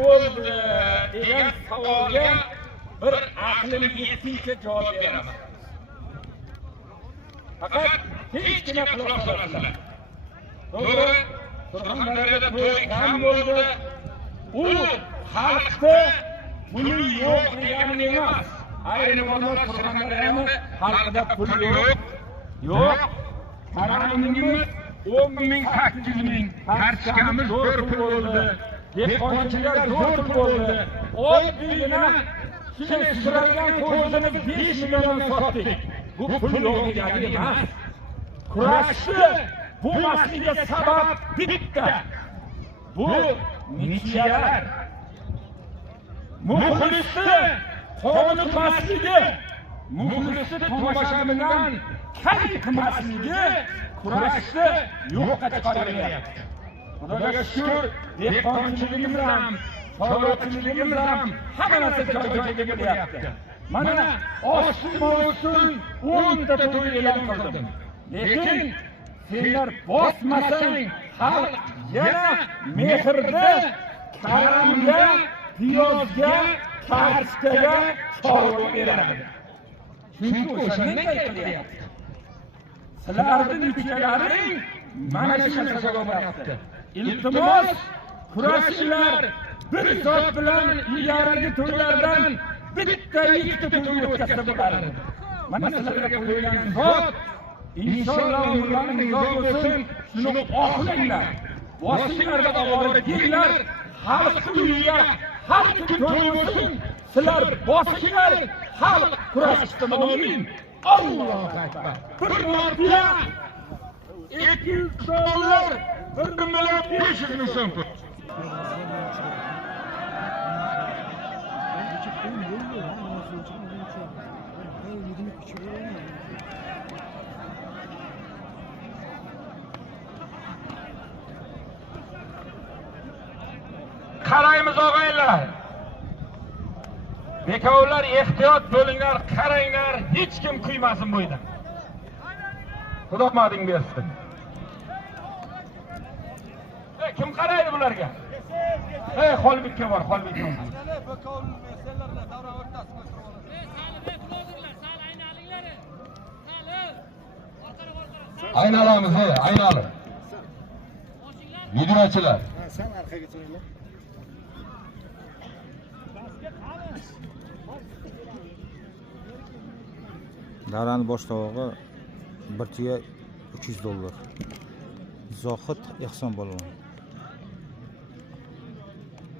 bo'ldi degan savolga bir aqlim yetguncha javob beraman. Faqat hechgina quloq solmaslar. To'g'ri, Surxondaryoda to'y ham bo'ldi. U xalqda puli yo'q degani emas. Ayrim odamlar Surxondaryoda xalqida pul yo'q. Yo'q. Karamimiz 10,800 ming, karchkamiz 4 pul bo'ldi. Dehqonchilar 4 pul bo'ldi. Oddiygina suralgan qo'yimizni 5 milliondan sotdik. Bu pul yo'q degani emas. Kurashni bo'lmasligiga sabab bitta. Bu mitsiyalar. Muxlisni qonunmasligi, muxlisni tomoshabindan kay qilmasligi kurashni yo'qqa chiqaryapti. Xudoga shukr, dehqonchiligimiz ham, chorvachiligimiz ham hamma narsa joy-joyiga bo'lyapti. Mana oshib-mo'lsin 10 ta to'y e'lon qildim. Lekin senlar bosmasang, xalq yana mehrda, karamga, piyozga, karchkaga chorva beradi. Chunki o'shandan aytilyapti. Sizlarning michiyalaring mana shu narsaga bo'lyapti. Iltimos, kurashinglar bir zot bilan ilgarigi to'ylardan bitta ikkita to'y o'tkazsa bo'ladi. Mana sizlarga qo'yilgan zot inshaalloh umrlaringiz uzoq bo'lsin, shuni xohlanglar. Bosinglarda ovoz yenglar, xalq uyiga har kim to'y bo'lsin, sizlar bosinglar, xalq kurashishdan omin. Allohu akbar. Bir marta 200 dollar, 1,5 so'm. Qaraymiz og'aylar. Bekovlar ehtiyot bo'linglar, qaranglar, hech kim kuymasin bu yerda. Xudo mading bersin. Kim qaraydi bularga? Xolbekka bor, Xolbekka. Aynalamiz, aynalib. Videochilar. Sen arkaga turinglar. Davron boshlig'i bir tuya 300 dollar. Zohid Ehson polvon.